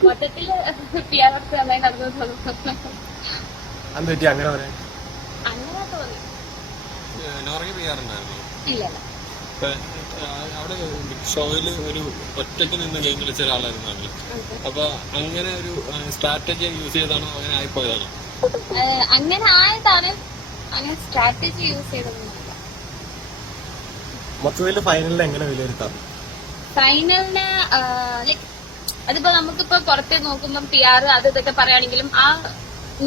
മൊത്തത്തിൽ P R F നന്നായി നടന്നു തോന്നുന്നു. അങ്ങനെ പറയാൻ? അങ്ങനെ തോന്നി. നോർവേ ചെയ്യാറുണ്ടായിരുന്നു ഇല്ല ഇല്ല. ഇപ്പൊ അവിടെ ഷോയിൽ ഒരു ഒറ്റയ്ക്ക് നിന്ന് ഗെയിം കളിച്ച ഒരാളായിരുന്നു അപ്പൊ അങ്ങനെ ഒരു സ്ട്രാറ്റജി യൂസ് ചെയ്താണോ അങ്ങനെ ആയിപ്പോയതാണോ? അങ്ങനെ ആയതാണ് അങ്ങനെ സ്ട്രാറ്റജി യൂസ് ചെയ്തൊന്നുമില്ല മൊത്തത്തിൽ ഫൈനലിൽ എങ്ങനെ വിലയിരുത്താം? ഫൈനലിന് ലൈക് അതിപ്പോ നമുക്കിപ്പോ പുറത്തെ നോക്കുമ്പോൾ പി ആർ അത് ഇതൊക്കെ പറയുകയാണെങ്കിലും ആ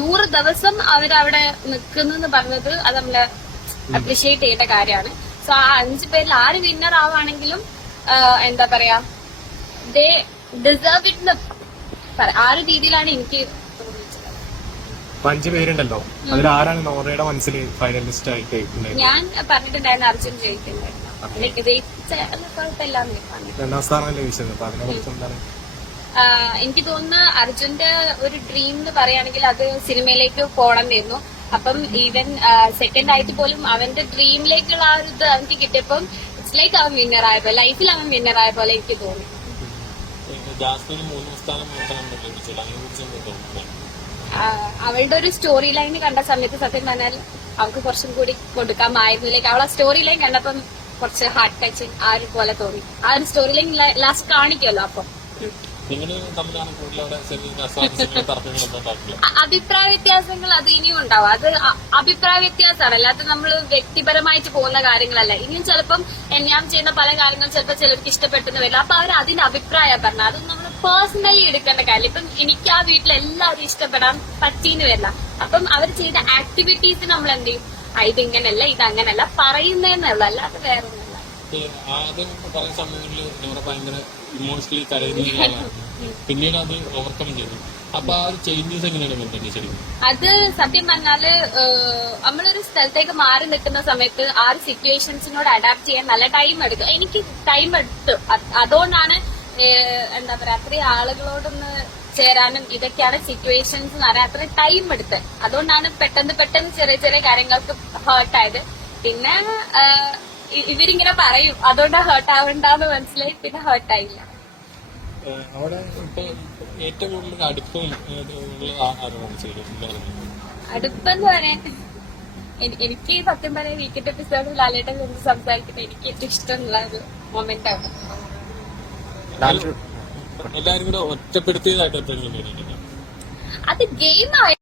നൂറ് ദിവസം അവരവിടെ നിൽക്കുന്നെന്ന് പറഞ്ഞത് അത് നമ്മൾ അപ്രിഷിയേറ്റ് ചെയ്യേണ്ട കാര്യമാണ്. സോ ആ അഞ്ചു പേരിൽ ആര് വിന്നർ ആവുകയാണെങ്കിലും എന്താ പറയാ ദേ ഡിസേർവ് ഇറ്റ് ആ ഒരു രീതിയിലാണ് എനിക്ക് അഞ്ചു പേരുണ്ടല്ലോ. അതിൽ ആരാണ് നോറയുടെ മനസ്സിൽ ഫൈനലിസ്റ്റ് ആയിട്ട് ഞാൻ പറഞ്ഞിട്ടുണ്ടായിരുന്നു അർജുൻ ജയിക്കുന്നുണ്ടായിരുന്നു ലൈക്ക് ജയിച്ച കുഴപ്പമില്ല എന്ന് പറഞ്ഞു രണ്ടാം സ്ഥാനം ലഭിച്ചത് അപ്പൊ അതിനെ കുറിച്ച് എന്താണ്? എനിക്ക് തോന്നുന്ന അർജുന്റെ ഒരു ഡ്രീം എന്ന് പറയുകയാണെങ്കിൽ അത് സിനിമയിലേക്ക് പോകണം എന്നിരുന്നു അപ്പം ഈവൻ സെക്കൻഡ് ആയിട്ട് പോലും അവന്റെ ഡ്രീമിലേക്കുള്ള ആ ഒരു ഇത് എനിക്ക് കിട്ടിയപ്പം ഇറ്റ്സ് ലൈക്ക് അവൻ വിന്നർ ആയ പോലെ ലൈഫിൽ അവൻ വിന്നർ ആയ പോലെ എനിക്ക് തോന്നി. അവളുടെ ഒരു സ്റ്റോറി ലൈൻ കണ്ട സമയത്ത് സത്യം പറഞ്ഞാൽ അവൾക്ക് കുറച്ചും കൂടി കൊടുക്കാമായിരുന്നില്ലേക്ക് അവളെ സ്റ്റോറി ലൈൻ കണ്ടപ്പം കുറച്ച് ഹാർട്ട് ടച്ചിങ് ആ ഒരു പോലെ തോന്നി. ആ ഒരു സ്റ്റോറി ലൈൻ ലാസ്റ്റ് കാണിക്കുമല്ലോ അപ്പം. അഭിപ്രായ വ്യത്യാസങ്ങൾ അത് ഇനിയും ഉണ്ടാവും. അത് അഭിപ്രായ വ്യത്യാസമാണ്. അല്ലാതെ നമ്മൾ വ്യക്തിപരമായിട്ട് പോകുന്ന കാര്യങ്ങളല്ല. ഇനിയും ചിലപ്പം ഞാൻ ചെയ്യുന്ന പല കാര്യങ്ങളും ചിലപ്പോൾ ചിലർക്ക് ഇഷ്ടപ്പെട്ടെന്ന് വരില്ല. അപ്പൊ അവർ അതിന്റെ അഭിപ്രായം പറഞ്ഞത് അത് നമ്മൾ പേഴ്സണലി എടുക്കേണ്ട കാര്യം ഇപ്പം എനിക്ക് ആ വീട്ടിൽ എല്ലാവരും ഇഷ്ടപ്പെടാൻ പറ്റിയെന്ന് വരില്ല. അപ്പം അവർ ചെയ്ത ആക്ടിവിറ്റീസ് നമ്മൾ എന്ത് ചെയ്യും? ഇത് ഇങ്ങനല്ല ഇത് അങ്ങനല്ല പറയുന്നതെന്നുള്ളൂ. അല്ലാതെ വേറെ ആദ്യം പറഞ്ഞ സമയങ്ങളിൽ നോറ ഭയങ്കര ഇമോഷണലി കരയുന്ന പിന്നീട് അത് ഓവർകം ചെയ്തു. അപ്പൊ ആ ഒരു ചേഞ്ചസ് എങ്ങനെയാണ് അത് സത്യം പറഞ്ഞാൽ നമ്മളൊരു സ്ഥലത്തേക്ക് മാറി നിൽക്കുന്ന സമയത്ത് ആ ഒരു സിറ്റുവേഷൻസിനോട് അഡാപ്റ്റ് ചെയ്യാൻ നല്ല ടൈം എടുക്കും. എനിക്ക് ടൈം എടുത്തു. അതുകൊണ്ടാണ് എന്താ പറയാ അത്രയും ആളുകളോടൊന്ന് ചേരാനും ഇതൊക്കെയാണ് സിറ്റുവേഷൻസ് എന്ന് പറയാൻ അത്രയും ടൈം എടുത്ത് അതുകൊണ്ടാണ് പെട്ടെന്ന് പെട്ടെന്ന് ചെറിയ ചെറിയ കാര്യങ്ങൾക്ക് ഹേർട്ടായത് പിന്നെ ഇവരിങ്ങനെ പറയും. അതുകൊണ്ട് ഹേർട്ട് ആവണ്ടെന്ന് മനസ്സിലായി പിന്നെ ഹേർട്ടായില്ല ആയില്ല. അവിടെ ഇപ്പൊ ഏറ്റവും കൂടുതൽ അടുപ്പം അടുപ്പെന്ന് പറയാൻ എനിക്ക് സത്യം പറയാൻ വീക്കെൻഡ് എപ്പിസോഡിൽ ലാലേട്ടൻ കുറിച്ച് സംസാരിക്കുന്നത് എനിക്ക് ഏറ്റവും ഇഷ്ടമുള്ള ഒരു മൊമെന്റ് ആണ്. എല്ലാരും കൂടെ ഒറ്റപ്പെടുത്തിയതായിട്ട് അത് ഗെയിം